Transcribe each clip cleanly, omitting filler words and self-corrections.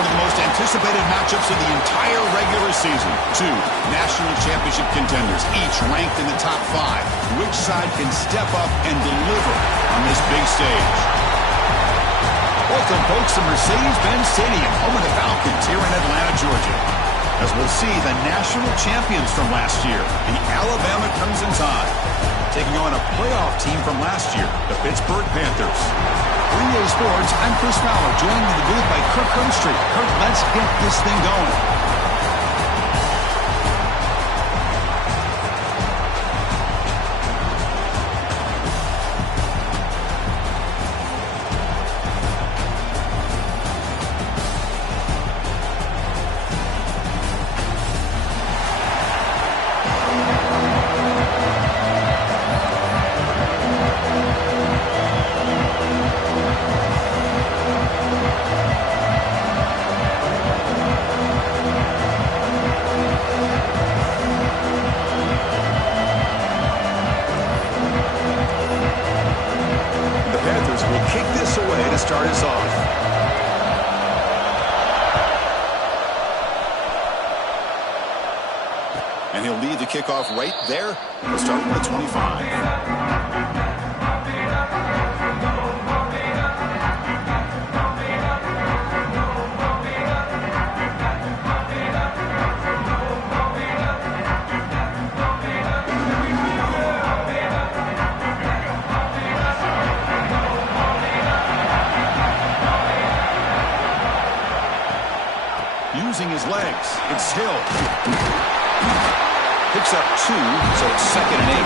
one of the most anticipated matchups of the entire regular season. Two national championship contenders, each ranked in the top 5. Which side can step up and deliver on this big stage? Welcome, folks, to Mercedes-Benz Stadium, home of the Falcons here in Atlanta, Georgia. As we'll see the national champions from last year, the Alabama Crimson Tide, taking on a playoff team from last year, the Pittsburgh Panthers. 3A Sports, I'm Chris Fowler, joined in the booth by Kirk Herbstreit. Kirk, let's get this thing going. Start us off. And he'll lead the kickoff right there. We'll start with the 25. Using his legs, it's Hill. Picks up 2, so it's 2nd and 8.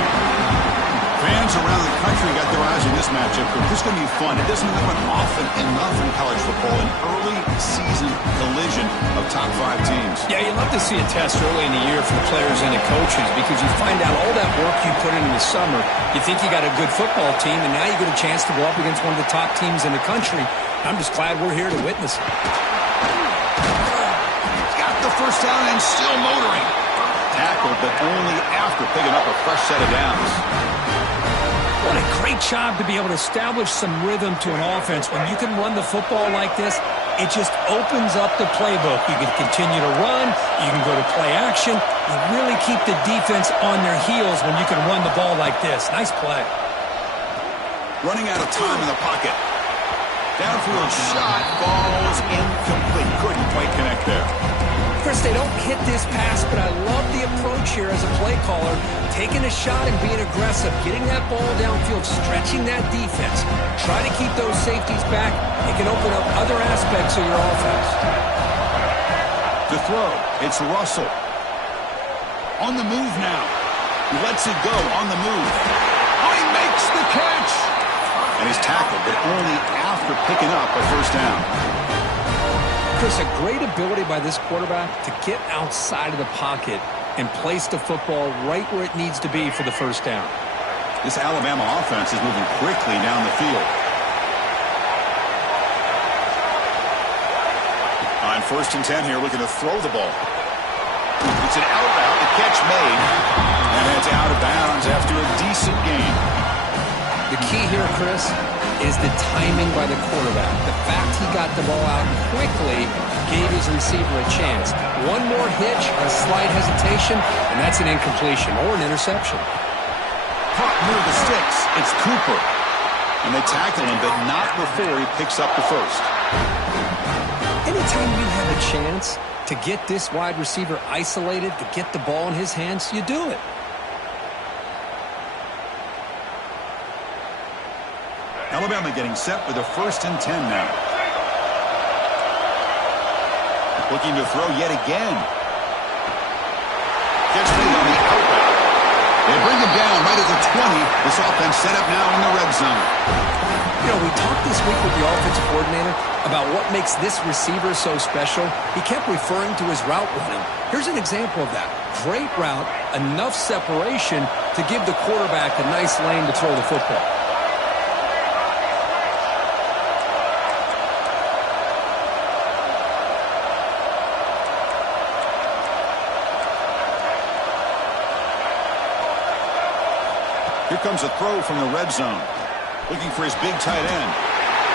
Fans around the country got their eyes on this matchup. This is going to be fun. It doesn't happen often enough in college football, an early season collision of top 5 teams. Yeah, you love to see a test early in the year for the players and the coaches because you find out all that work you put in the summer. You think you got a good football team, and now you get a chance to go up against one of the top teams in the country. I'm just glad we're here to witness it. First down and still motoring. Tackled, but only after picking up a fresh set of downs. What a great job to be able to establish some rhythm to an offense. When you can run the football like this, it just opens up the playbook. You can continue to run. You can go to play action. You really keep the defense on their heels when you can run the ball like this. Nice play. Running out of time in the pocket. Downfield shot falls incomplete. Couldn't quite connect there. Chris, they don't hit this pass, but I love the approach here as a play caller. Taking a shot and being aggressive, getting that ball downfield, stretching that defense. Try to keep those safeties back. It can open up other aspects of your offense. To throw, it's Russell. On the move now. He lets it go on the move. Oh, he makes the catch! And he's tackled, but only after picking up a first down. Chris, a great ability by this quarterback to get outside of the pocket and place the football right where it needs to be for the first down. This Alabama offense is moving quickly down the field. On 1st and 10 here, looking to throw the ball. It's an out route, the catch made, and it's out of bounds after a decent gain. The key here, Chris, is the timing by the quarterback. The fact he got the ball out quickly gave his receiver a chance. One more hitch, a slight hesitation, and that's an incompletion or an interception. Caught near the sticks. It's Cooper. And they tackle him, but not before he picks up the first. Anytime you have a chance to get this wide receiver isolated, to get the ball in his hands, you do it. Alabama getting set with a 1st and 10 now. Looking to throw yet again. Gets made on the out route. They bring him down right at the 20. This offense set up now in the red zone. You know, we talked this week with the offensive coordinator about what makes this receiver so special. He kept referring to his route running. Here's an example of that. Great route, enough separation to give the quarterback a nice lane to throw the football. Here comes a throw from the red zone. Looking for his big tight end.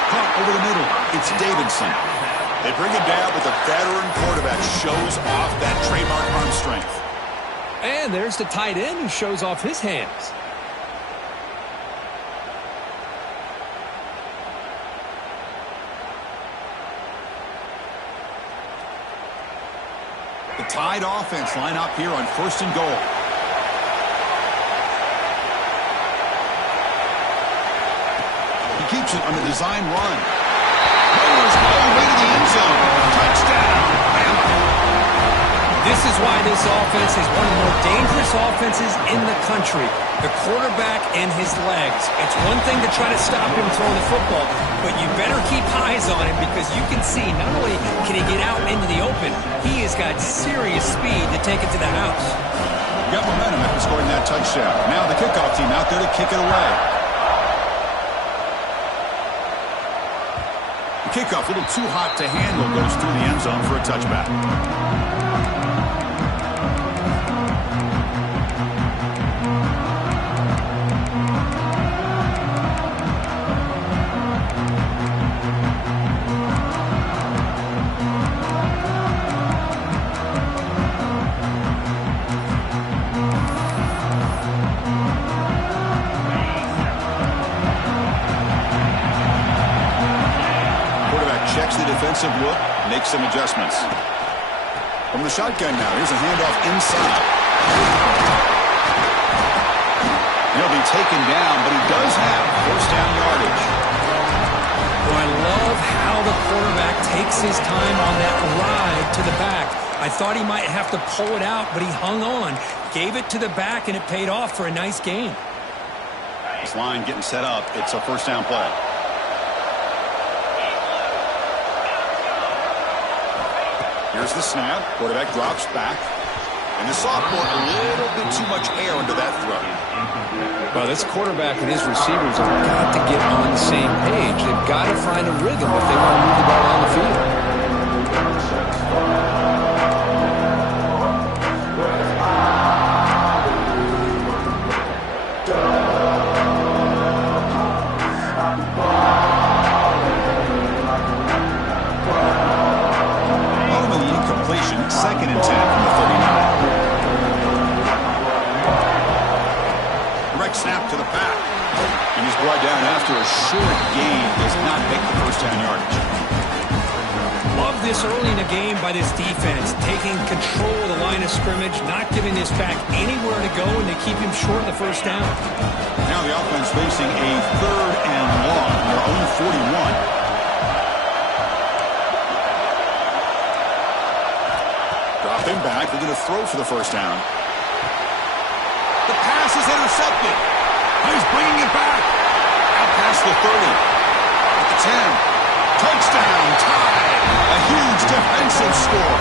Caught over the middle. It's Davidson. They bring it down, but the veteran quarterback shows off that trademark arm strength. And there's the tight end who shows off his hands. The Tide offense line up here on 1st and goal. He keeps it on the design run. Runners all the way to the end zone. Touchdown, Bama. This is why this offense is one of the more dangerous offenses in the country. The quarterback and his legs. It's one thing to try to stop him throwing the football, but you better keep eyes on him because you can see not only can he get out into the open, he has got serious speed to take it to the house. Got momentum after scoring that touchdown. Now the kickoff team out there to kick it away. The kickoff, a little too hot to handle, goes through the end zone for a touchback. Checks the defensive look, makes some adjustments. From the shotgun now, here's a handoff inside. He'll be taken down, but he does have 1st down yardage. Well, I love how the quarterback takes his time on that ride to the back. I thought he might have to pull it out, but he hung on, gave it to the back, and it paid off for a nice gain. This line getting set up. It's a 1st down play. Here's the snap. Quarterback drops back. And the sophomore, a little bit too much air under that throw. Well, this quarterback and his receivers have got to get on the same page. They've got to find a rhythm if they want to move the ball down the field. Second and 10 from the 39. Direct snap to the back. And he's brought down after a short gain. Does not make the 1st down yardage. Love this early in the game by this defense. Taking control of the line of scrimmage, not giving this back anywhere to go, and they keep him short of the 1st down. Now the offense facing a 3rd and long from their own 41. Dropping back, they're going to throw for the 1st down. The pass is intercepted. He's bringing it back. Out past the 30. At the 10. Touchdown, Tide. A huge defensive score.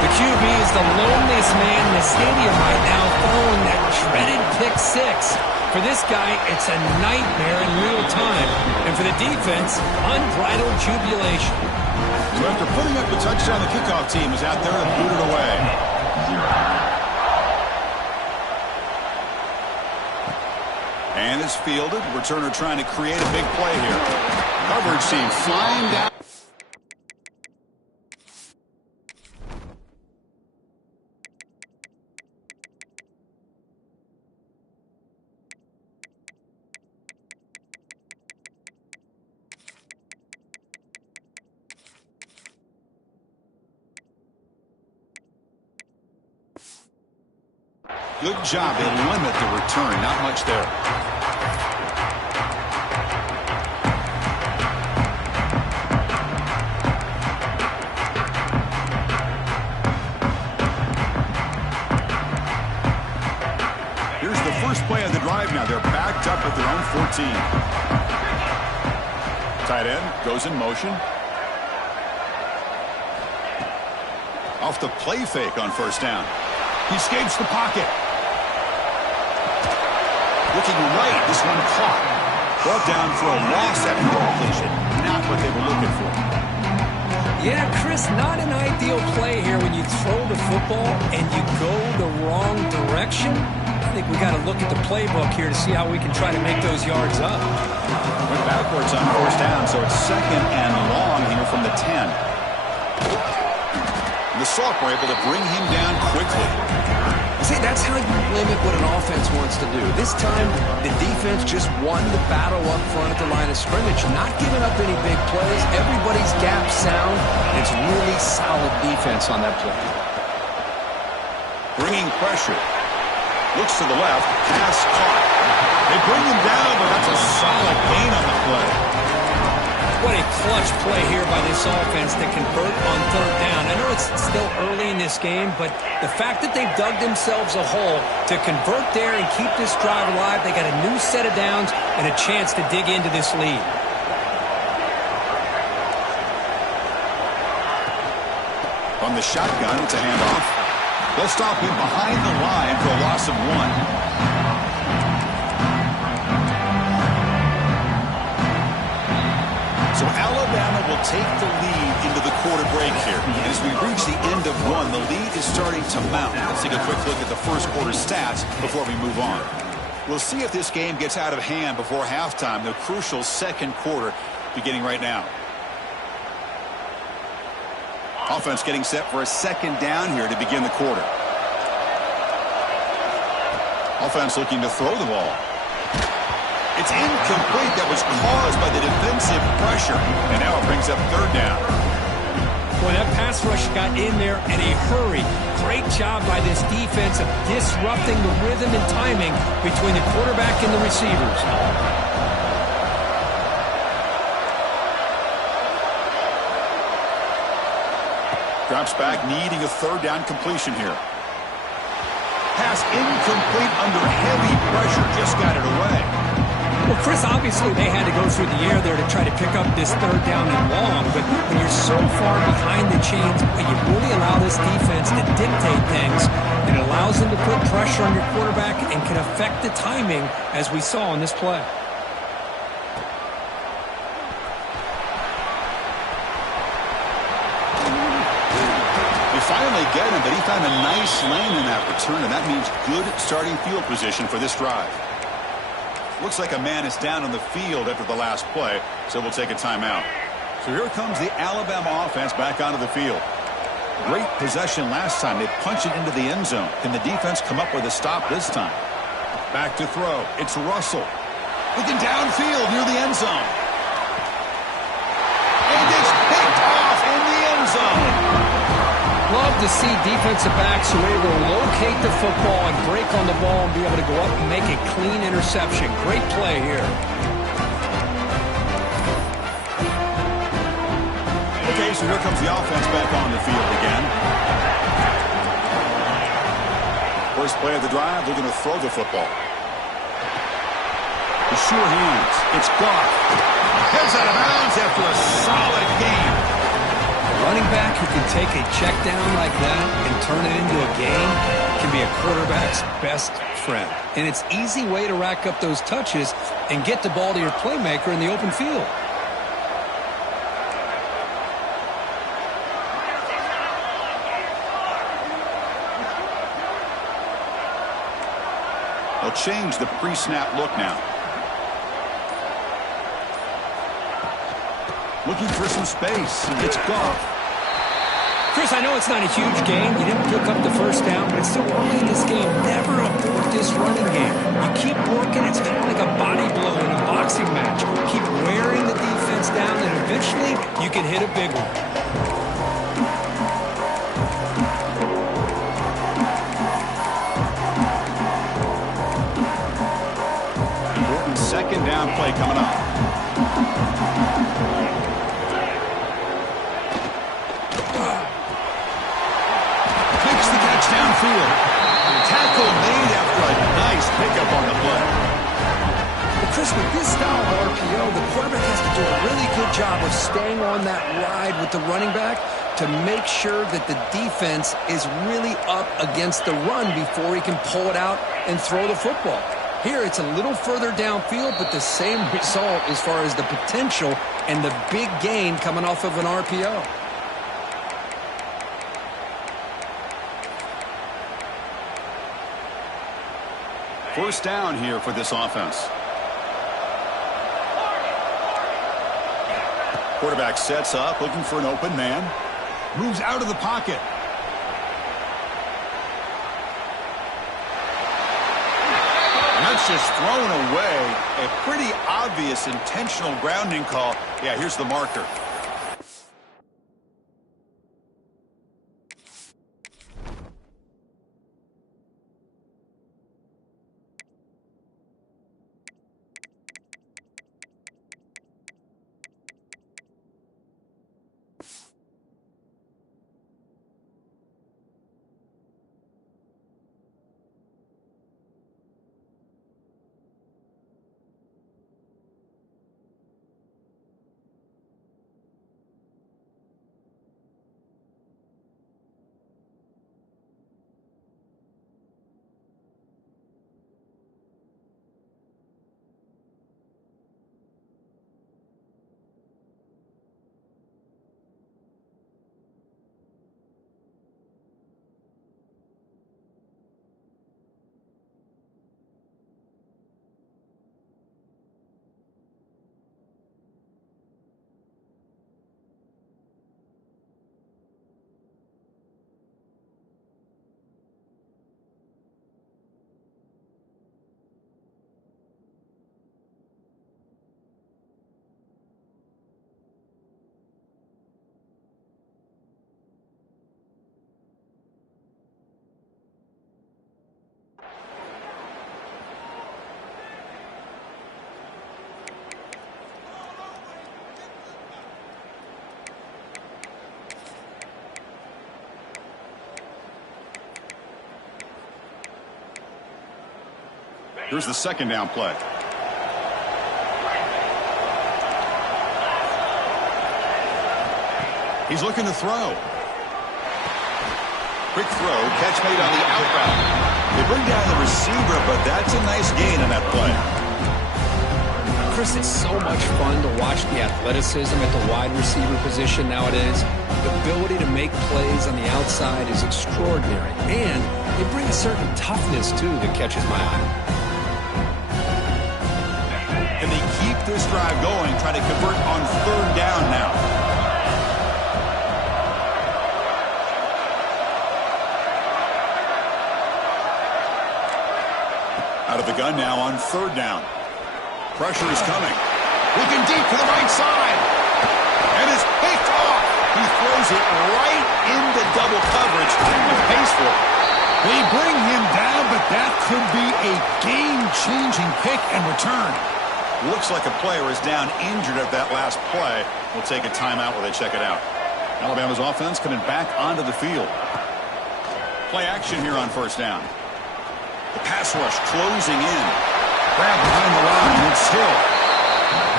The QB is the loneliest man in the stadium right now, following that dreaded pick 6. For this guy, it's a nightmare in real time. And for the defense, unbridled jubilation. So after putting up the touchdown, the kickoff team is out there to boot it away. And it's fielded. Returner trying to create a big play here. Coverage team flying down. Good job. They limit the return. Not much there. Here's the first play of the drive now. They're backed up at their own 14. Tight end goes in motion. Off the play fake on 1st down. He escapes the pocket. Looking right, this one caught. Brought down for a loss after the completion. Not what they were looking for. Yeah, Chris, not an ideal play here when you throw the football and you go the wrong direction. think we got to look at the playbook here to see how we can try to make those yards up. Went backwards on first down, so it's second and long here from the 10. The Salk were able to bring him down quickly. See, that's how you limit what an offense wants to do. This time, the defense just won the battle up front at the line of scrimmage, not giving up any big plays. Everybody's gap sound. It's really solid defense on that play. Bringing pressure. Looks to the left. Pass caught. They bring him down, but that's a solid gain on the play. What a clutch play here by this offense to convert on third down. I know it's still early in this game, but the fact that they've dug themselves a hole to convert there and keep this drive alive, they got a new set of downs and a chance to dig into this lead. From the shotgun, it's a handoff. They'll stop him behind the line for a loss of 1. So Alabama will take the lead into the quarter break here. And as we reach the end of 1, the lead is starting to mount. Let's take a quick look at the first quarter stats before we move on. We'll see if this game gets out of hand before halftime, the crucial second quarter beginning right now. Offense getting set for a second down here to begin the quarter. Offense looking to throw the ball. It's incomplete. That was caused by the defensive pressure. And now it brings up third down. Boy, that pass rush got in there in a hurry. Great job by this defense of disrupting the rhythm and timing between the quarterback and the receivers. Drops back, needing a third down completion here. Pass incomplete under heavy pressure. Just got it away. Well, Chris, obviously they had to go through the air there to try to pick up this third down and long, but when you're so far behind the chains, you really allow this defense to dictate things, and it allows them to put pressure on your quarterback and can affect the timing, as we saw in this play. They finally get him, but he found a nice lane in that return, and that means good starting field position for this drive. Looks like a man is down on the field after the last play, so we'll take a timeout. So here comes the Alabama offense back onto the field. Great possession last time. They punch it into the end zone. Can the defense come up with a stop this time? Back to throw. It's Russell. Looking downfield near the end zone. And it's picked off in the end zone. Love to see defensive backs who are able to locate the football and break on the ball and be able to go up and make a clean interception. Great play here. Okay, so here comes the offense back on the field again. First play of the drive, they're going to throw the football. The sure hands. It's Goff. Heads out of bounds after a solid game. Running back who can take a check down like that and turn it into a gain can be a quarterback's best friend. And it's an easy way to rack up those touches and get the ball to your playmaker in the open field. They'll change the pre-snap look now. Looking for some space. It's Goff. Chris, I know it's not a huge gain. You didn't pick up the first down, but it's still early in this game. Never abort this running game. You keep working. It's kind of like a body blow in a boxing match. Keep wearing the defense down, and eventually you can hit a big one. Important second down play coming up. Downfield. Tackle made after a nice pickup on the play. Well, Chris, with this style of RPO, the quarterback has to do a really good job of staying on that ride with the running back to make sure that the defense is really up against the run before he can pull it out and throw the football. Here, it's a little further downfield, but the same result as far as the potential and the big gain coming off of an RPO. First down here for this offense. Quarterback sets up, looking for an open man. Moves out of the pocket. And that's just thrown away. A pretty obvious intentional grounding call. Yeah, here's the marker. Here's the second down play. He's looking to throw. Quick throw, catch made on the out route. They bring down the receiver, but that's a nice gain on that play. Chris, it's so much fun to watch the athleticism at the wide receiver position nowadays. The ability to make plays on the outside is extraordinary, and they bring a certain toughness, too, that catches my eye. And they keep this drive going, trying to convert on third down now. Out of the gun now on third down. Pressure is coming. Looking deep to the right side. And it's picked off. He throws it right into double coverage with pace for it. They bring him down, but that could be a game-changing pick and return. Looks like a player is down injured at that last play. We'll take a timeout while they check it out. Alabama's offense coming back onto the field. Play action here on first down. The pass rush closing in. Grab behind the line. It's Hill.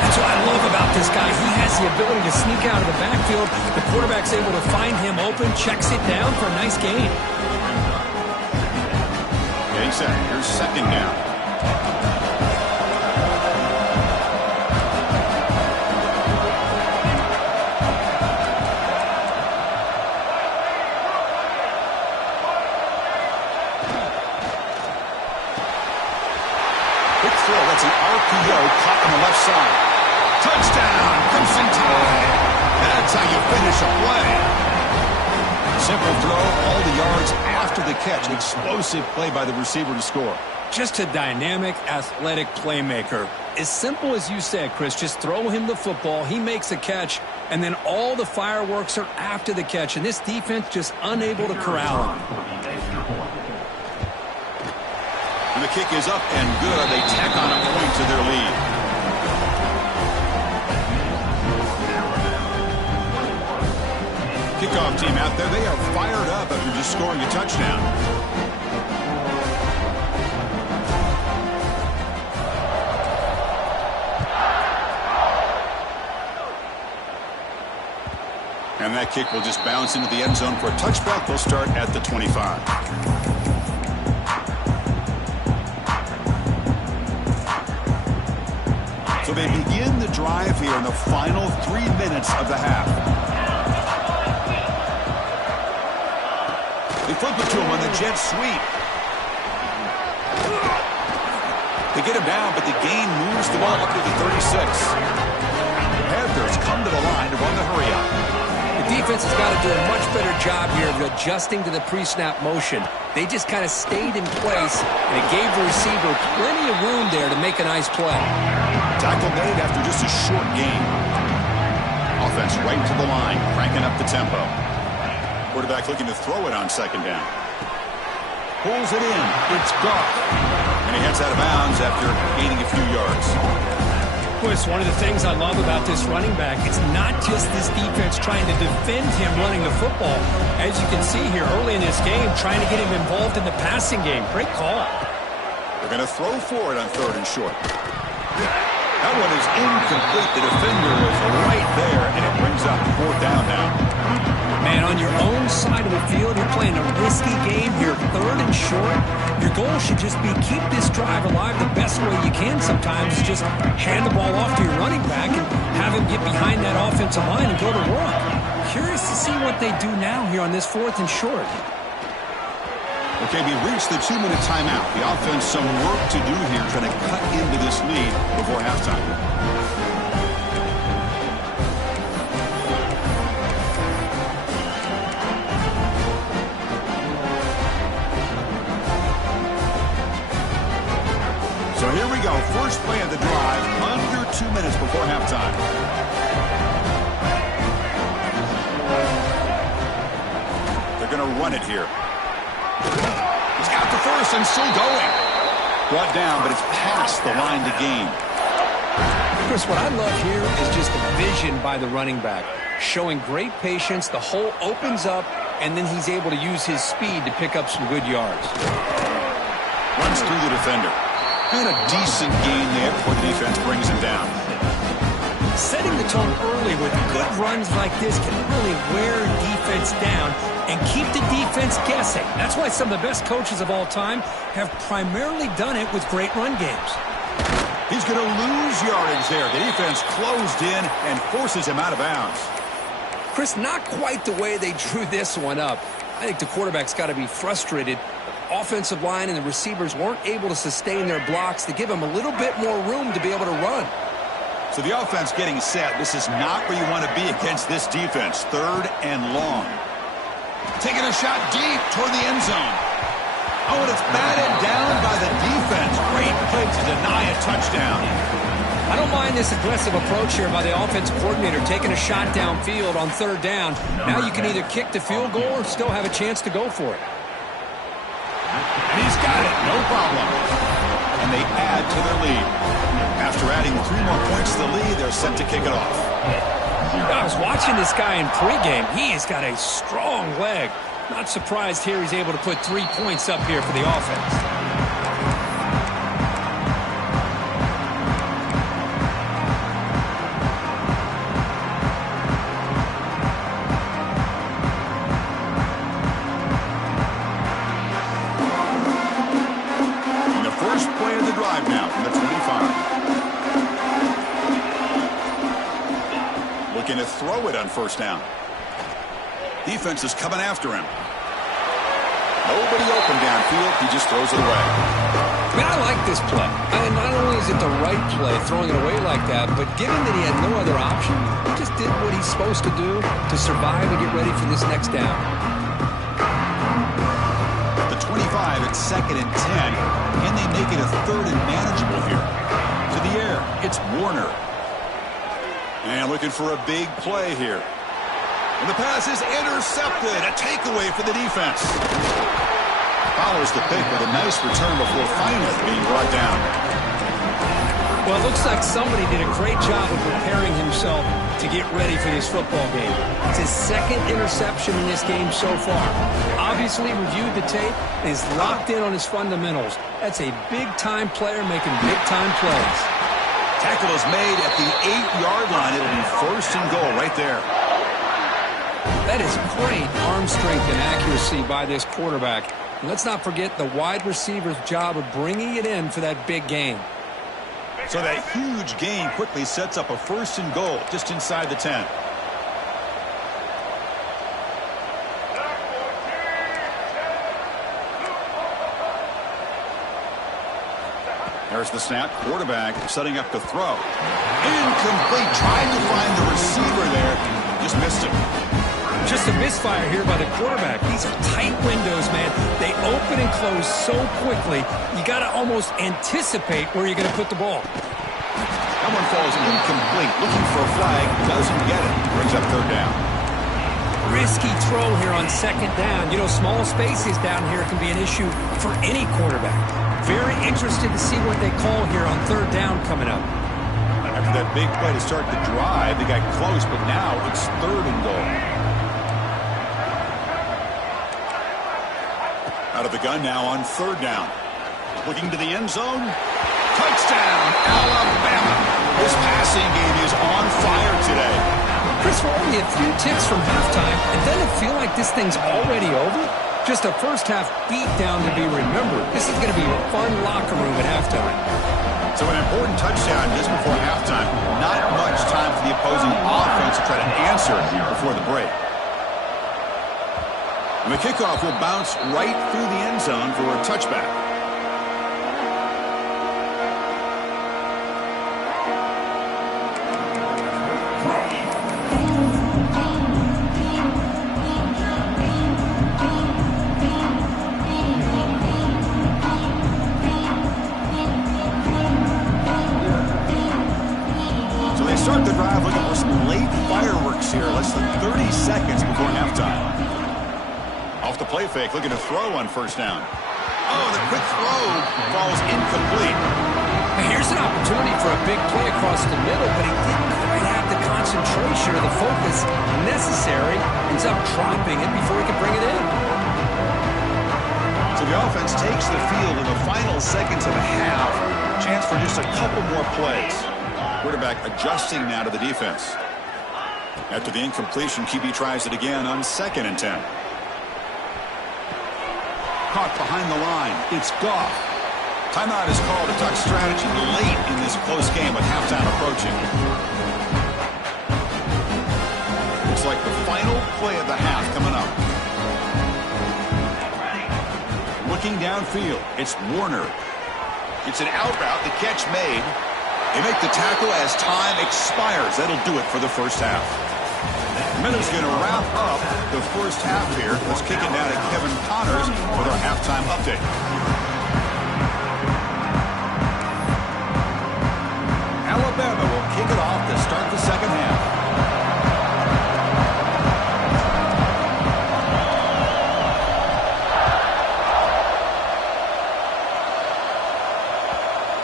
That's what I love about this guy. He has the ability to sneak out of the backfield. The quarterback's able to find him open, checks it down for a nice gain. Okay, set. Here's second down. That's an RPO caught on the left side. Touchdown, Crimson Tide. That's how you finish a play. Simple throw, all the yards after the catch. Explosive play by the receiver to score. Just a dynamic, athletic playmaker. As simple as you said, Chris, just throw him the football, he makes a catch, and then all the fireworks are after the catch, and this defense just unable to corral him. And the kick is up and good. They tack on a point to their lead. Kickoff team out there. They are fired up after just scoring a touchdown. And that kick will just bounce into the end zone for a touchback. They'll start at the 25. So they begin the drive here in the final 3 minutes of the half. They flip it to him on the jet sweep. They get him down, but the gain moves the ball up to the 36. The Panthers come to the line to run the hurry up. The defense has got to do a much better job here of adjusting to the pre-snap motion. They just kind of stayed in place, and it gave the receiver plenty of room there to make a nice play. Tackle made after just a short gain. Offense right to the line, cranking up the tempo. Quarterback looking to throw it on second down. Pulls it in. It's Goff. And he heads out of bounds after gaining a few yards. Chris, one of the things I love about this running back, it's not just this defense trying to defend him running the football. As you can see here early in this game, trying to get him involved in the passing game. Great call. They're going to throw for it on 3rd and short. That one is incomplete. The defender was right there, and it brings up 4th down now. Man, on your own side of the field, you're playing a risky game here, 3rd and short. Your goal should just be keep this drive alive the best way you can sometimes. Is just hand the ball off to your running back and have him get behind that offensive line and go to work. Curious to see what they do now here on this 4th and short. Okay, we reached the 2-minute timeout. The offense some work to do here, trying to cut into this lead before halftime. So here we go. First play of the drive, under 2 minutes before halftime. They're going to run it here. He's got the first and still going. Brought down, but it's past the line to gain. Chris, what I love here is just the vision by the running back. Showing great patience, the hole opens up, and then he's able to use his speed to pick up some good yards. Runs through the defender. And a decent gain there before the defense brings him down. Setting the tone early with good runs like this can really wear defense down and keep the defense guessing. That's why some of the best coaches of all time have primarily done it with great run games. He's going to lose yardage there. The defense closed in and forces him out of bounds. Chris, not quite the way they drew this one up. I think the quarterback's got to be frustrated. The offensive line and the receivers weren't able to sustain their blocks to give him a little bit more room to be able to run. So the offense getting set. This is not where you want to be against this defense. 3rd and long. Taking a shot deep toward the end zone. Oh, and it's batted down by the defense. Great play to deny a touchdown. I don't mind this aggressive approach here by the offensive coordinator, taking a shot downfield on 3rd down. Now you can either kick the field goal or still have a chance to go for it. And he's got it, no problem. And they add to their lead. After adding 3 more points to the lead, they're set to kick it off. I was watching this guy in pregame. He has got a strong leg. Not surprised here he's able to put 3 points up here for the offense. Now from the 25. Looking to throw it on 1st down. Defense is coming after him. Nobody open downfield. He just throws it away. Man, I like this play. And not only is it the right play, throwing it away like that, but given that he had no other option, he just did what he's supposed to do to survive and get ready for this next down. At the 25, it's 2nd and 10. Can they make it a 3rd and manageable here? To the air, it's Warner. And looking for a big play here. And the pass is intercepted. A takeaway for the defense. Follows the pick with a nice return before finally being brought down. Well, it looks like somebody did a great job of preparing himself to get ready for this football game. It's his 2nd interception in this game so far. Obviously reviewed the tape and is locked in on his fundamentals. That's a big-time player making big-time plays. Tackle is made at the 8-yard line. It'll be 1st and goal right there. That is great arm strength and accuracy by this quarterback. And let's not forget the wide receiver's job of bringing it in for that big gain. So that huge gain quickly sets up a 1st and goal just inside the 10. There's the snap. Quarterback setting up to throw. Incomplete. Tried to find the receiver there. Just missed him. Just a misfire here by the quarterback. These are tight windows, man. They open and close so quickly, you got to almost anticipate where you're going to put the ball. That one falls incomplete. Looking for a flag. Doesn't get it. Brings up third down. Risky throw here on second down. You know, small spaces down here can be an issue for any quarterback. Very interested to see what they call here on third down coming up. After that big play to start the drive, they got close, but now it's third and goal. Out of the gun now on third down. Looking to the end zone. Touchdown, Alabama. This passing game is on fire today. Chris, we're only a few ticks from halftime, and doesn't it feel like this thing's already over? Just a first-half beatdown to be remembered. This is going to be a fun locker room at halftime. So an important touchdown just before halftime. Not much time for the opposing offense to try to answer before the break. And the kickoff will bounce right through the end zone for a touchback. So they start the drive looking for some late fireworks here, less than 30 seconds before halftime. Off the play fake, looking to throw on first down. Oh, the quick throw falls incomplete. Here's an opportunity for a big play across the middle, but he didn't quite have the concentration or the focus necessary. Ends up dropping it before he could bring it in. So the offense takes the field in the final seconds of the half. Chance for just a couple more plays. Quarterback adjusting now to the defense. After the incompletion, QB tries it again on 2nd and 10. Caught behind the line. It's Goff. Timeout is called to talk strategy late in this close game with halftime approaching. Looks like the final play of the half coming up. Looking downfield, it's Warner. It's an out route. The catch made. They make the tackle as time expires. That'll do it for the first half. Minute's going to wrap up the first half here. Let's kick it down to Kevin Connors with our halftime update. Alabama will kick it off to start the second half.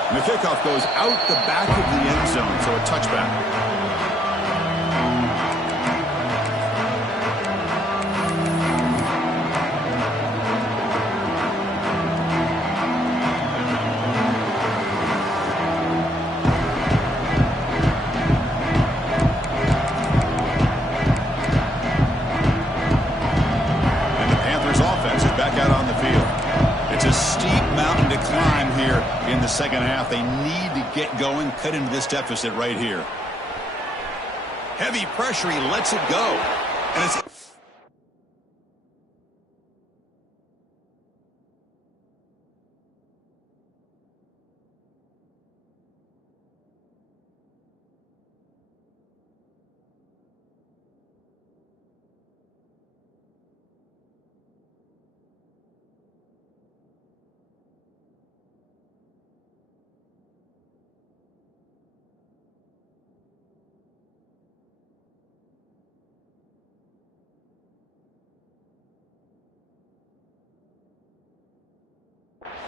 And the kickoff goes out the back of the end zone, so a touchback. In the second half, they need to get going, cut into this deficit right here. Heavy pressure, he lets it go. And it's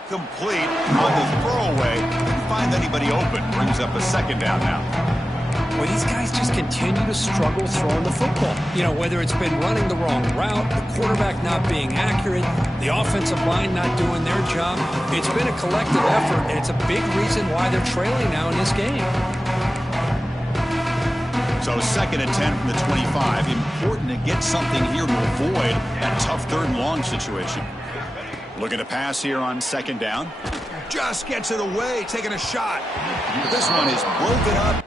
complete on the throwaway. Didn't find anybody open. Brings up a second down now. Well, these guys just continue to struggle throwing the football. You know, whether it's been running the wrong route, the quarterback not being accurate, the offensive line not doing their job. It's been a collective effort, and it's a big reason why they're trailing now in this game. So 2nd and 10 from the 25. Important to get something here to avoid that tough third and long situation. Looking to pass here on second down. Just gets it away, taking a shot. This one is broken up.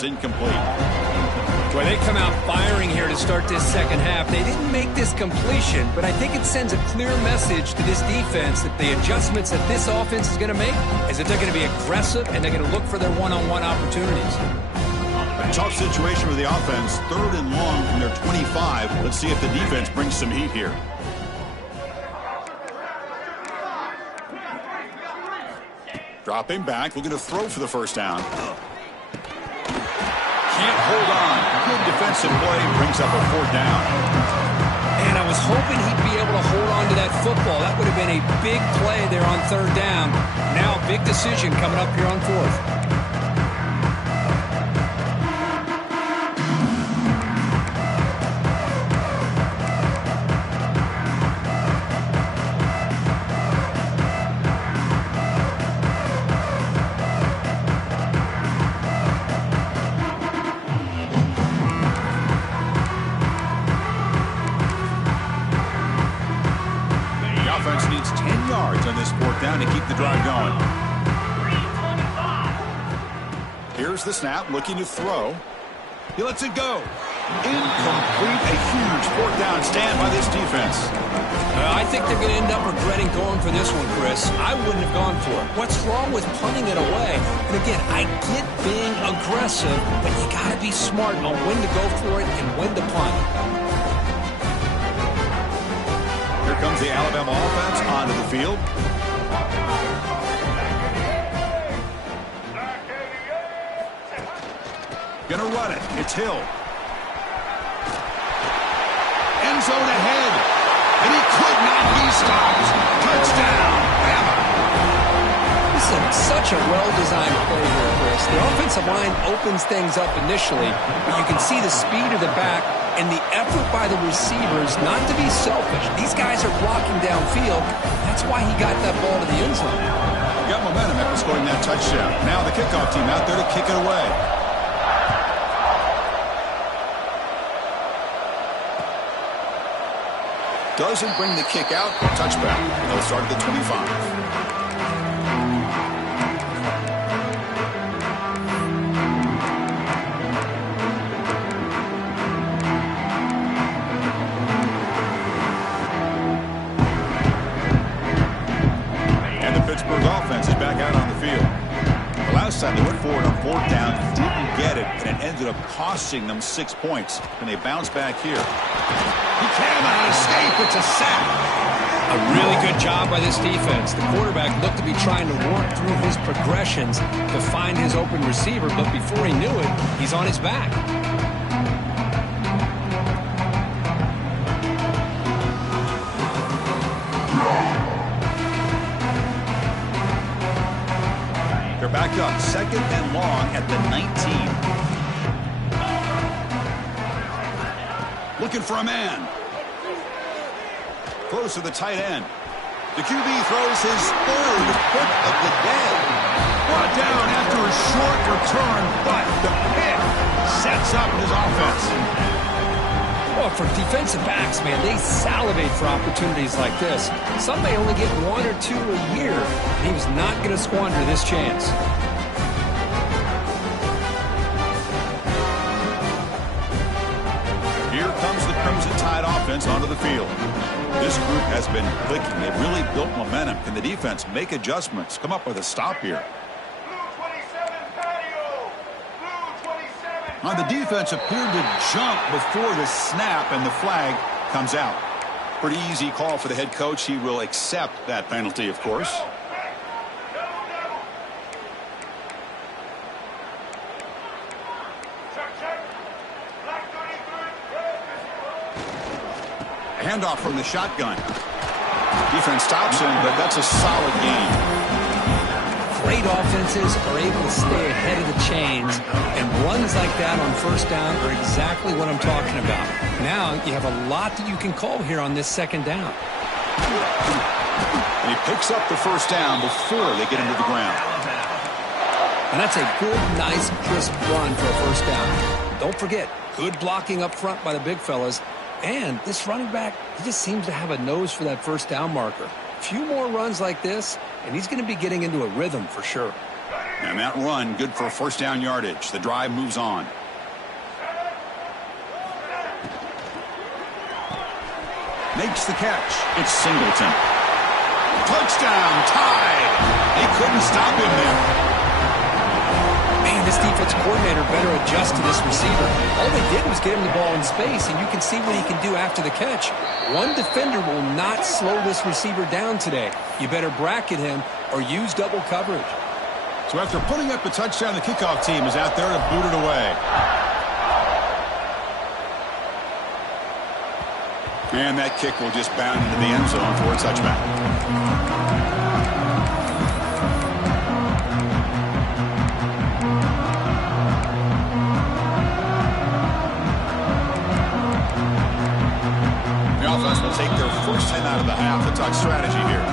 It's incomplete. Boy, they come out firing here to start this second half. They didn't make this completion, but I think it sends a clear message to this defense that the adjustments that this offense is going to make is that they're going to be aggressive and they're going to look for their one-on-one opportunities. A tough situation with the offense. 3rd and long from their 25. Let's see if the defense brings some heat here. Dropping back, looking to throw for the first down. Can't hold on. Good defensive play brings up a 4th down. And I was hoping he'd be able to hold on to that football. That would have been a big play there on 3rd down. Now a big decision coming up here on 4th. To keep the drive going. Here's the snap, looking to throw. He lets it go. Incomplete. A huge 4th down stand by this defense. I think they're going to end up regretting going for this one, Chris. I wouldn't have gone for it. What's wrong with punting it away? And again, I get being aggressive, but you got to be smart on when to go for it and when to punt. Here comes the Alabama offense onto the field. Gonna run it. It's Hill. End zone ahead. And he could not be stopped. Touchdown, Bama. This is such a well-designed play here, Chris. The offensive line opens things up initially, but you can see the speed of the back and the effort by the receivers not to be selfish. These guys are blocking downfield. That's why he got that ball to the end zone. Got momentum after scoring that touchdown. Now the kickoff team out there to kick it away. Doesn't bring the kick out. Touchback. They'll start at the 25. And the Pittsburgh offense is back out on the field. The last time they went forward on 4th down, didn't get it, and it ended up costing them 6 points. And they bounce back here. He cannot escape. It's a sack. A really good job by this defense. The quarterback looked to be trying to work through his progressions to find his open receiver, but before he knew it, he's on his back. They're back up. 2nd and long at the 19. Looking for a man. Close to the tight end. The QB throws his 3rd pick of the day. Brought down after a short return, but the pick sets up his offense. Well, for defensive backs, man, they salivate for opportunities like this. Some may only get 1 or 2 a year. He was not going to squander this chance. Here comes the Crimson Tide offense onto the field. This group has been clicking. They've really built momentum. Can the defense make adjustments? Come up with a stop here. Now the defense appeared to jump before the snap, and the flag comes out. Pretty easy call for the head coach. He will accept that penalty, of course. Handoff from the shotgun. Defense stops him, but that's a solid game. Great offenses are able to stay ahead of the chains, and runs like that on 1st down are exactly what I'm talking about. Now you have a lot that you can call here on this 2nd down. And he picks up the 1st down before they get into the ground. And that's a good, nice, crisp run for a 1st down. Don't forget, good blocking up front by the big fellas. And this running back, he just seems to have a nose for that 1st down marker. A few more runs like this, and he's going to be getting into a rhythm for sure. And that run, good for first down yardage. The drive moves on. Makes the catch. It's Singleton. Touchdown, tied. They couldn't stop him there. Man, this defense coordinator better adjust to this receiver. All they did was get him the ball in space, and you can see what he can do after the catch. One defender will not slow this receiver down today. You better bracket him or use double coverage. So after putting up a touchdown, the kickoff team is out there to boot it away. And that kick will just bound into the end zone for a touchback. The offense will take their first 10 out of the half. The talk strategy here.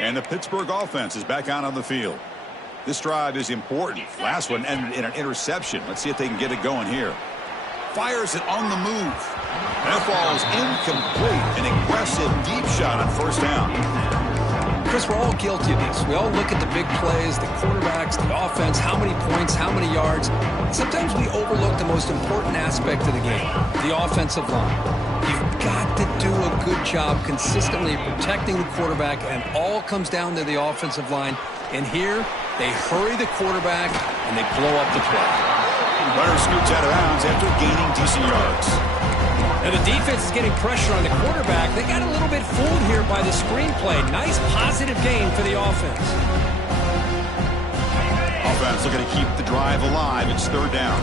And the Pittsburgh offense is back out on the field. This drive is important. Last one ended in an interception. Let's see if they can get it going here. Fires it on the move. That ball is incomplete. An aggressive deep shot on first down. Chris, we're all guilty of this. We all look at the big plays, the quarterbacks, the offense, how many points, how many yards. Sometimes we overlook the most important aspect of the game, the offensive line. You've got to do a good job consistently protecting the quarterback, and it all comes down to the offensive line. And here, they hurry the quarterback, and they blow up the play. Runner scoots out of bounds after gaining decent yards. Now the defense is getting pressure on the quarterback. They got a little bit fooled here by the screenplay. Nice positive gain for the offense. Offense looking to keep the drive alive. It's third down.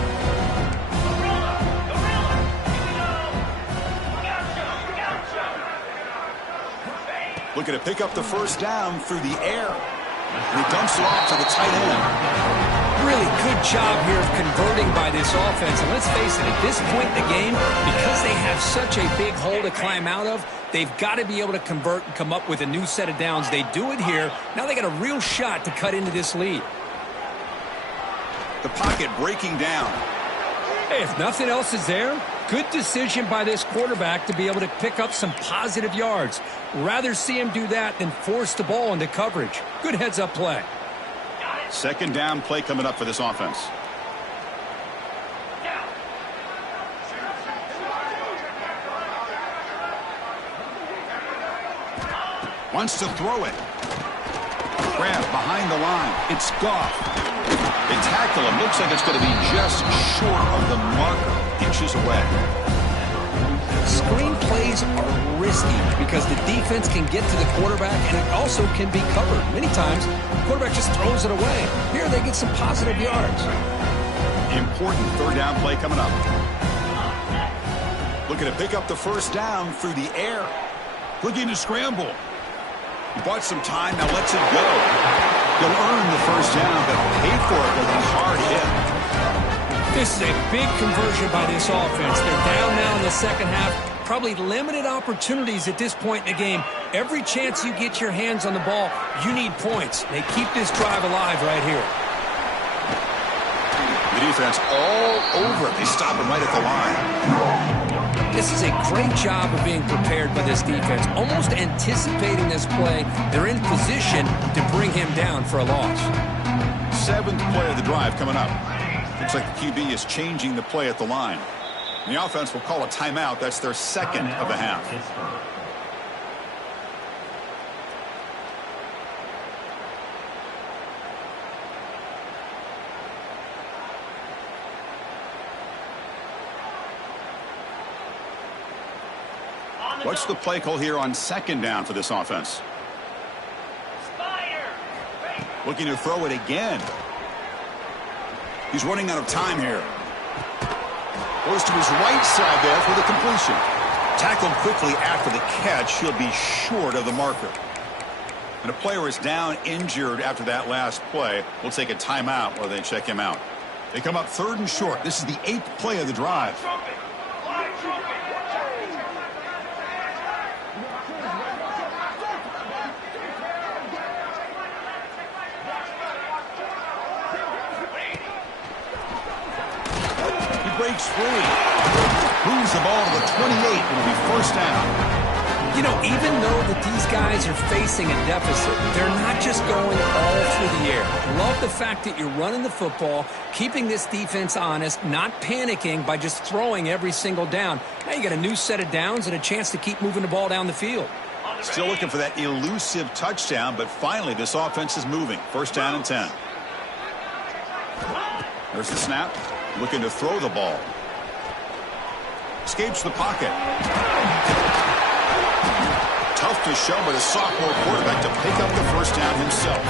Looking to pick up the first down through the air. And he dumps it off to the tight end. Really good job here of converting by this offense. And let's face it, at this point in the game, because they have such a big hole to climb out of, they've got to be able to convert and come up with a new set of downs. They do it here. Now they got a real shot to cut into this lead. The pocket breaking down. Hey, if nothing else is there, good decision by this quarterback to be able to pick up some positive yards. Rather see him do that than force the ball into coverage. Good heads-up play. Second down play coming up for this offense. Wants to throw it. Grab behind the line. It's Goff. They tackle him. Looks like it's going to be just short of the marker. Inches away. Screen plays are risky because the defense can get to the quarterback, and it also can be covered. Many times, the quarterback just throws it away. Here, they get some positive yards. Important third down play coming up. Looking to pick up the first down through the air. Looking to scramble. He bought some time, now lets it go. He'll earn the first down, but pay for it with a hard hit. This is a big conversion by this offense. They're down now in the second half. Probably limited opportunities at this point in the game. Every chance you get your hands on the ball, you need points. They keep this drive alive right here. The defense all over it. They stop him right at the line. This is a great job of being prepared by this defense. Almost anticipating this play. They're in position to bring him down for a loss. Seventh play of the drive coming up. Looks like the QB is changing the play at the line. And the offense will call a timeout. That's their second of the half. What's the play call here on second down for this offense? Looking to throw it again. He's running out of time here. Goes to his right side there for the completion. Tackled quickly after the catch. He'll be short of the marker. And a player is down injured after that last play. We'll take a timeout while they check him out. They come up third and short. This is the 8th play of the drive. breaks free. Moves the ball to the 28. It'll be first down. You know, even though that these guys are facing a deficit, they're not just going all through the air. Love the fact that you're running the football, keeping this defense honest, not panicking by just throwing every single down. Now you got a new set of downs and a chance to keep moving the ball down the field. Still looking for that elusive touchdown, but finally this offense is moving. First down and 10. There's the snap. Looking to throw the ball. Escapes the pocket. Tough to show by the sophomore quarterback to pick up the first down himself.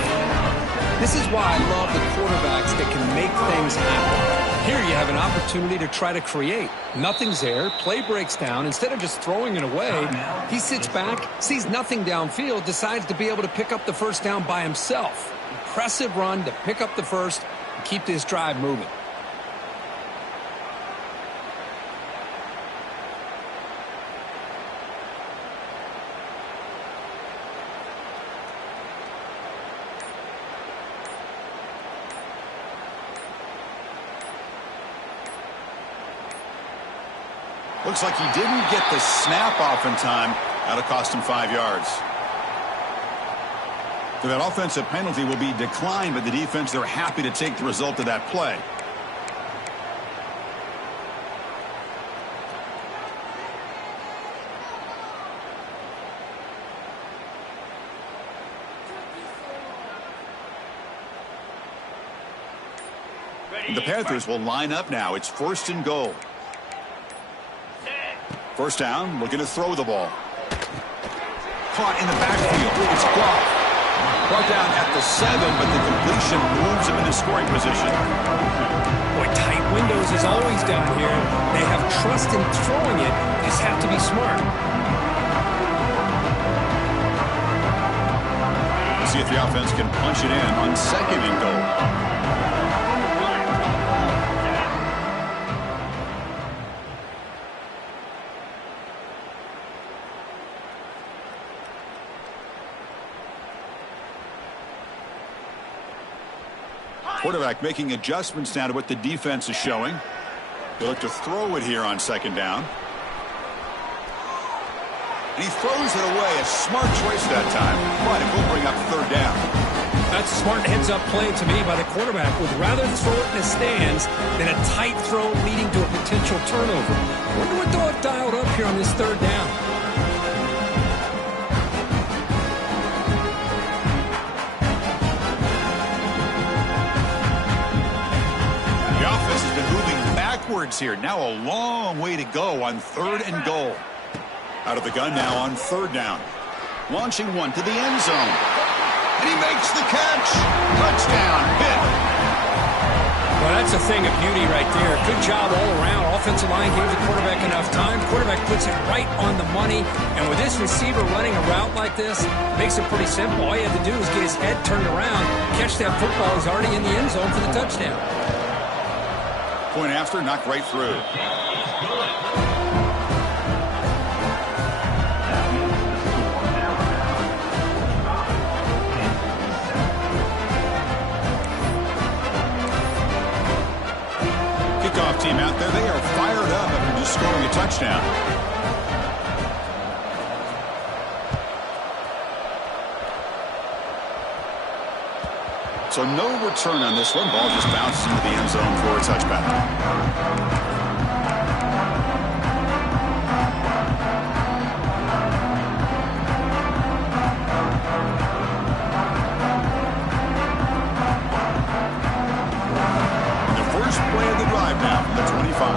This is why I love the quarterbacks that can make things happen. Here you have an opportunity to try to create. Nothing's there. Play breaks down. Instead of just throwing it away, he sits back, sees nothing downfield, decides to be able to pick up the first down by himself. Impressive run to pick up the first and keep this drive moving. Looks like he didn't get the snap off in time. That'll cost him 5 yards. So that offensive penalty will be declined, but the defense, they're happy to take the result of that play. The Panthers will line up now. It's first and goal. First down, looking to throw the ball. Caught in the backfield. It's Goff. Brought down at the 7, but the completion moves him into scoring position. Boy, tight windows is always down here. They have trust in throwing it. Just have to be smart. See if the offense can punch it in on second and goal. Quarterback making adjustments now to what the defense is showing. They look to throw it here on second down. And he throws it away. A smart choice that time. But it will bring up third down. That's a smart heads-up play to me by the quarterback. Would rather throw it in the stands than a tight throw leading to a potential turnover. Wonder what they'll have dialed up here on this third down. Here. Now a long way to go on third and goal. Out of the gun now on third down. Launching one to the end zone. And he makes the catch. Touchdown, Pitt. Well, that's a thing of beauty right there. Good job all around. Offensive line gave the quarterback enough time. Quarterback puts it right on the money. And with this receiver running a route like this, makes it pretty simple. All you have to do is get his head turned around, catch that football. He's already in the end zone for the touchdown. Point after, knocked right through. Kickoff team out there, they are fired up after just scoring a touchdown. So no return on this one. Ball just bounces into the end zone for a touchback. The first play of the drive now from the 25.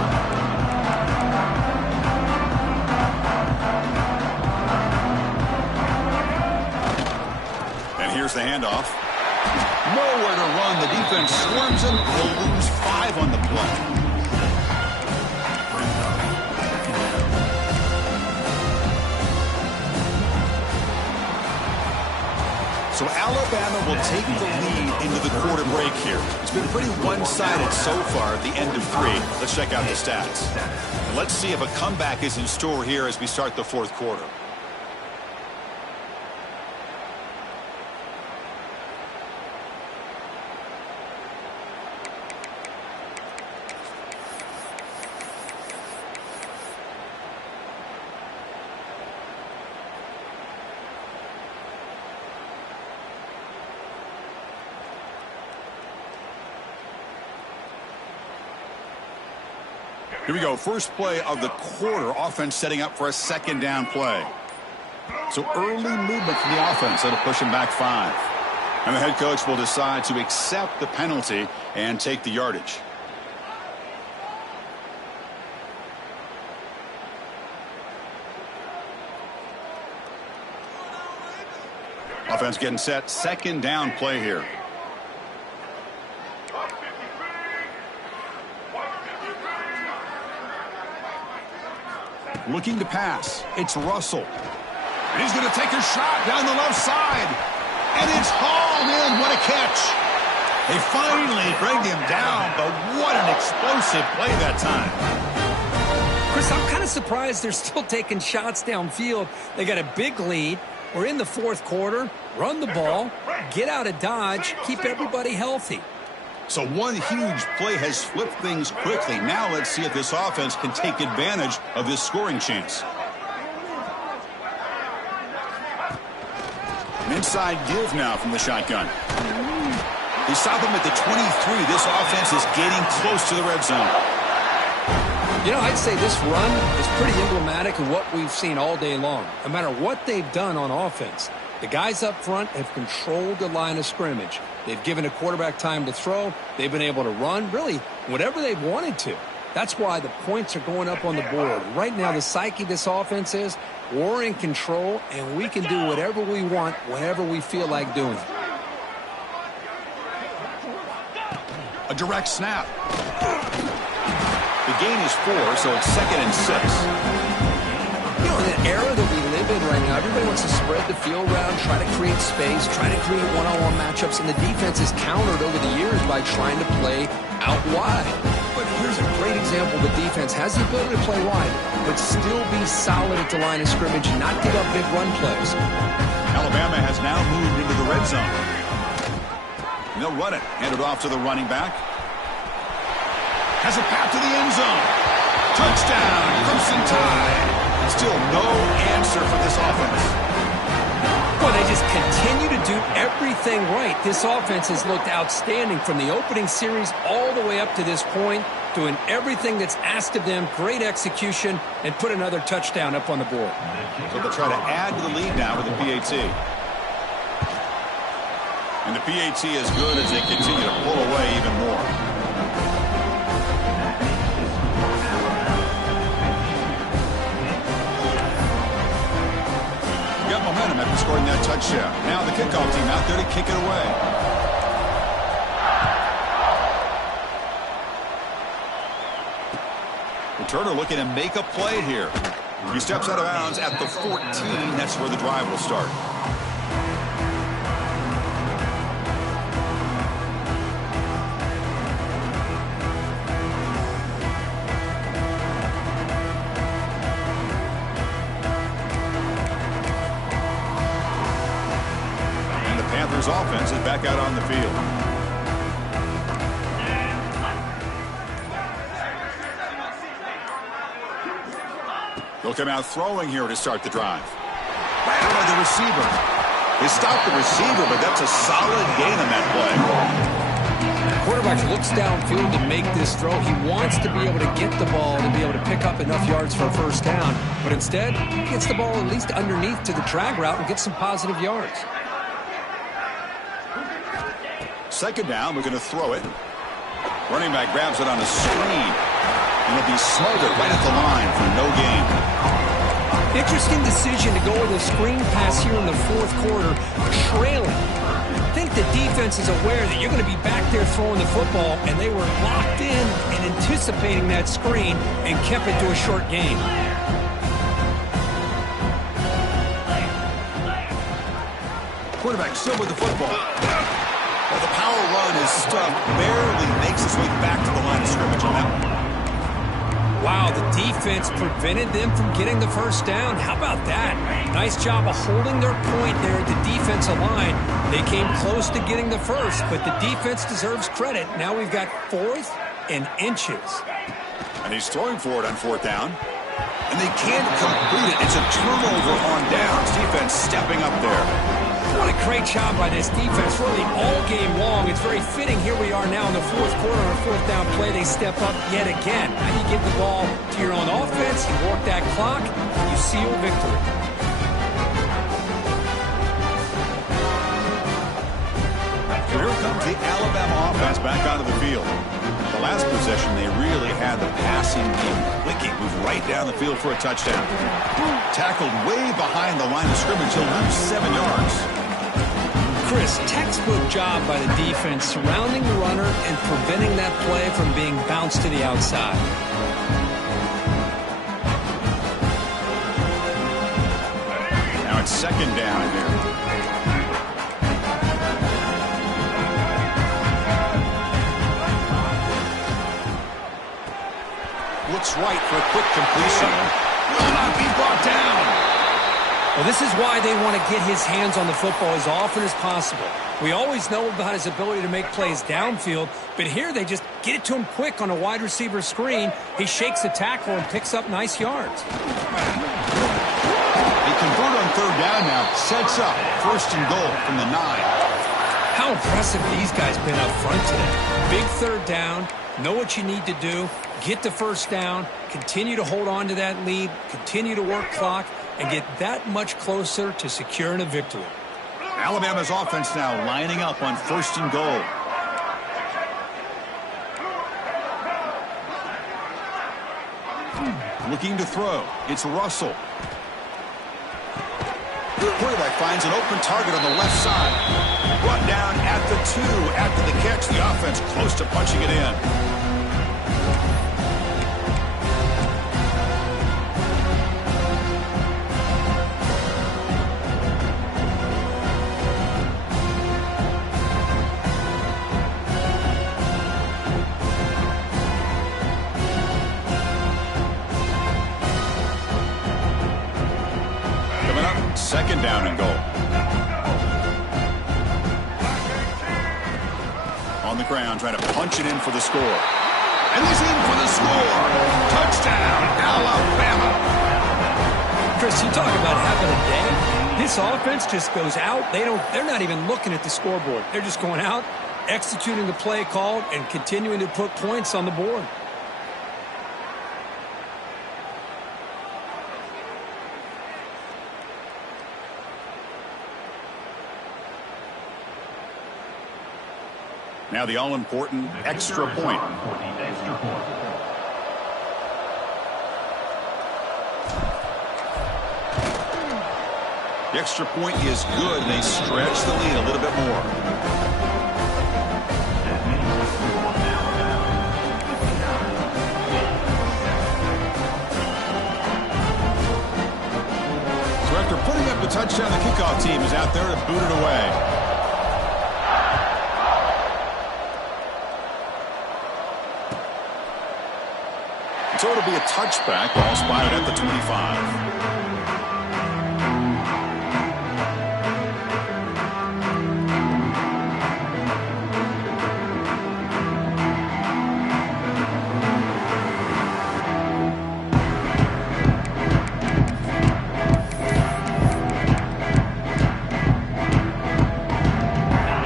And here's the handoff. Nowhere to run. The defense swarms him. He'll lose 5 on the play. So Alabama will take the lead into the quarter break here. It's been pretty one-sided so far at the end of 3. Let's check out the stats. And let's see if a comeback is in store here as we start the fourth quarter. Here we go. First play of the quarter. Offense setting up for a second down play. So early movement from the offense. That'll push him back 5. And the head coach will decide to accept the penalty and take the yardage. Offense getting set. Second down play here. Looking to pass. It's Russell. And he's going to take a shot down the left side. And it's hauled in. What a catch. They finally bring him down, but what an explosive play that time. Chris, I'm kind of surprised they're still taking shots downfield. They got a big lead. We're in the fourth quarter. Run the ball. Get out of Dodge. Keep everybody healthy. So one huge play has flipped things quickly. Now let's see if this offense can take advantage of this scoring chance. An inside give now from the shotgun. They stop him at the 23. This offense is getting close to the red zone. You know, I'd say this run is pretty emblematic of what we've seen all day long. No matter what they've done on offense, the guys up front have controlled the line of scrimmage. They've given a quarterback time to throw. They've been able to run, really, whatever they've wanted to. That's why the points are going up on the board. Right now, the psyche of this offense is we're in control, and we can do whatever we want whenever we feel like doing it. A direct snap. The gain is 4, so it's 2nd and 6. You know, in an era that we live in right now, everybody wants to spread the field around, try to create space, try to create one-on-one matchups, and the defense is countered over the years by trying to play out wide. But here's a great example. The defense has the ability to play wide, but still be solid at the line of scrimmage and not give up big run plays. Alabama has now moved into the red zone. And they'll run it. Hand it off to the running back. Has a path to the end zone. Touchdown, Crimson Tide. Still no answer for this offense. Well, they just continue to do everything right. This offense has looked outstanding from the opening series all the way up to this point, doing everything that's asked of them, great execution, and put another touchdown up on the board. So they'll try to add to the lead now with the PAT. And the PAT is good as they continue to pull away even more. Got momentum after scoring that touchdown. Now the kickoff team out there to kick it away. Returner looking to make a play here. He steps out of bounds at the 14. That's where the drive will start. Offense is back out on the field. They'll come out throwing here to start the drive. Right over the receiver. They stopped the receiver, but that's a solid gain on that play. The quarterback looks downfield to make this throw. He wants to be able to get the ball to be able to pick up enough yards for a first down, but instead he gets the ball at least underneath to the drag route and gets some positive yards. Second down, we're going to throw it. Running back grabs it on a screen. And it'll be smothered right at the line for no gain. Interesting decision to go with a screen pass here in the fourth quarter, trailing. I think the defense is aware that you're going to be back there throwing the football, and they were locked in and anticipating that screen and kept it to a short gain. Quarterback still with the football. Well, the power run is stuffed, barely makes its way back to the line of scrimmage on that one. Wow, the defense prevented them from getting the first down. How about that? Nice job of holding their point there at the defensive line. They came close to getting the first, but the defense deserves credit. Now we've got 4th and inches. And he's throwing for it on 4th down. And they can't complete it. It's a turnover on downs. Defense stepping up there. What a great job by this defense, really all game long. It's very fitting. Here we are now in the fourth quarter on a fourth down play. They step up yet again. Now you give the ball to your own offense, you work that clock, you seal victory. Here comes the Alabama offense back onto the field. The last possession, they really had the passing game clicking, moved right down the field for a touchdown. Tackled way behind the line of scrimmage, he'll lose 7 yards. Chris, textbook job by the defense surrounding the runner and preventing that play from being bounced to the outside. Now it's second down in there. Looks right for a quick completion. Will not be brought down. Well, this is why they want to get his hands on the football as often as possible. We always know about his ability to make plays downfield, but here they just get it to him quick on a wide receiver screen. He shakes the tackle and picks up nice yards. They convert on third down now. Sets up first and goal from the 9. How impressive these guys been up front today. Big third down. Know what you need to do. Get the first down. Continue to hold on to that lead. Continue to work clock. And get that much closer to securing a victory. Alabama's offense now lining up on first and goal. Looking to throw. It's Russell. The quarterback finds an open target on the left side. Brought down at the 2 after the catch. The offense close to punching it in. Second down and goal. On the ground, trying to punch it in for the score. And he's in for the score. Touchdown, Alabama. Chris, you talk about having a day. This offense just goes out. They're not even looking at the scoreboard. They're just going out, executing the play called, and continuing to put points on the board. Now the all-important extra point. The extra point is good, and they stretch the lead a little bit more. So after putting up the touchdown, the kickoff team is out there to boot it away. So it'll be a touchback, ball spotted at the 25.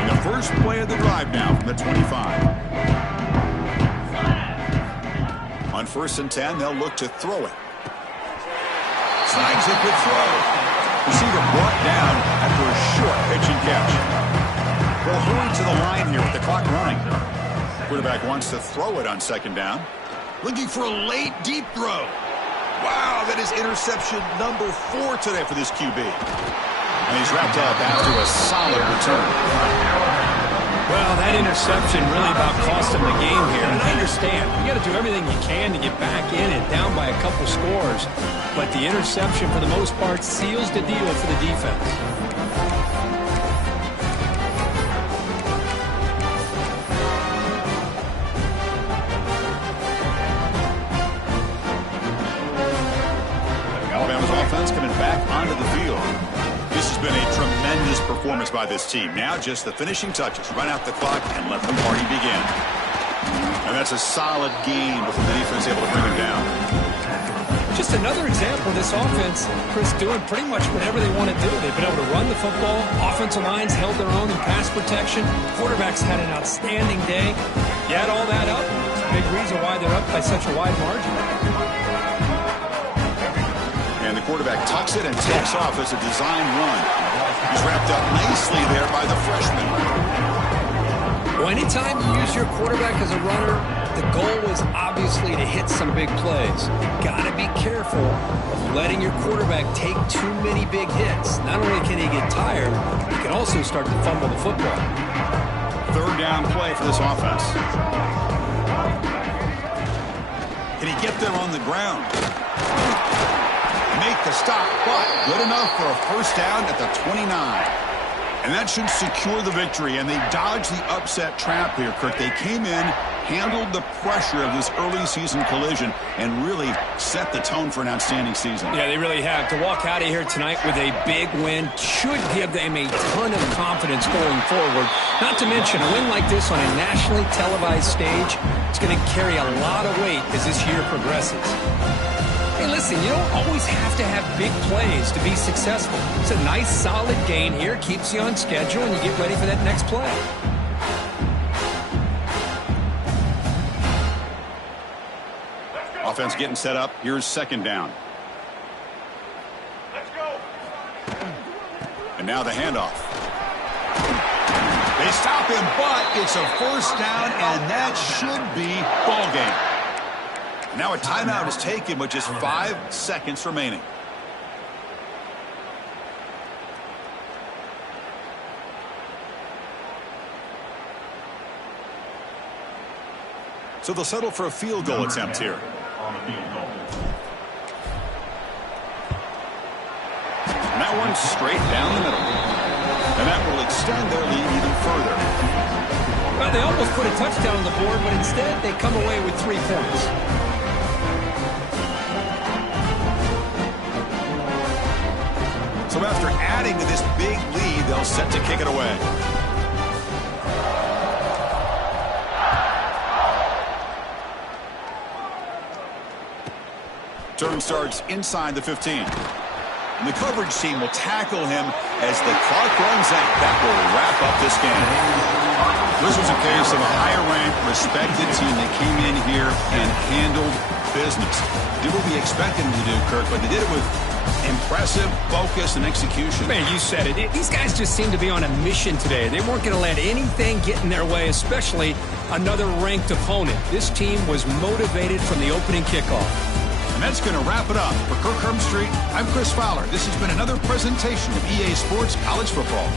And the first play of the drive now from the 25. On 1st and 10, they'll look to throw it. Snags a good throw. Receiver brought down after a short pitch and catch. They'll hurry to the line here with the clock running. Quarterback wants to throw it on second down. Looking for a late deep throw. Wow, that is interception number 4 today for this QB. And he's wrapped up after a solid return. Well, that interception really about cost them the game here. And I understand. You got to do everything you can to get back in and down by a couple scores. But the interception, for the most part, seals the deal for the defense. Alabama's offense coming back onto the field. This has been a tremendous performance by this team. Now just the finishing touches. Run out the clock and let the party begin. And that's a solid game before the defense able to bring him down. Just another example of this offense, Chris, doing pretty much whatever they want to do. They've been able to run the football. Offensive lines held their own in pass protection. Quarterbacks had an outstanding day. You add all that up, it's a big reason why they're up by such a wide margin. And the quarterback tucks it and takes off as a design run. He's wrapped up nicely there by the freshman. Well, anytime you use your quarterback as a runner, the goal is obviously to hit some big plays. Got to be careful of letting your quarterback take too many big hits. Not only can he get tired, he can also start to fumble the football. Third down play for this offense. Can he get there on the ground? Make the stop, but good enough for a first down at the 29. And that should secure the victory, and they dodged the upset trap here, Kirk. They came in, handled the pressure of this early season collision, and really set the tone for an outstanding season. Yeah, they really have. To walk out of here tonight with a big win should give them a ton of confidence going forward. Not to mention, a win like this on a nationally televised stage, it's going to carry a lot of weight as this year progresses. Hey, listen, you don't always have to have big plays to be successful. It's a nice, solid gain here, keeps you on schedule, and you get ready for that next play. Offense getting set up. Here's second down. Let's go. And now the handoff. They stop him, but it's a first down, and that should be ball game. Now a timeout is taken with just 5 seconds remaining. So they'll settle for a field goal attempt here. And that one's straight down the middle. And that will extend their lead even further. Well, they almost put a touchdown on the board, but instead they come away with 3 points. So after adding to this big lead, they'll set to kick it away. Turn starts inside the 15. And the coverage team will tackle him as the clock runs out. That will wrap up this game. This was a case of a higher-ranked, respected team that came in here and handled business. Did what we expected them to do, Kirk, but they did it with impressive focus and execution. Man, you said it. These guys just seem to be on a mission today. They weren't going to let anything get in their way, especially another ranked opponent. This team was motivated from the opening kickoff. And that's going to wrap it up. For Kirk Herbstreit, I'm Chris Fowler. This has been another presentation of EA Sports College Football.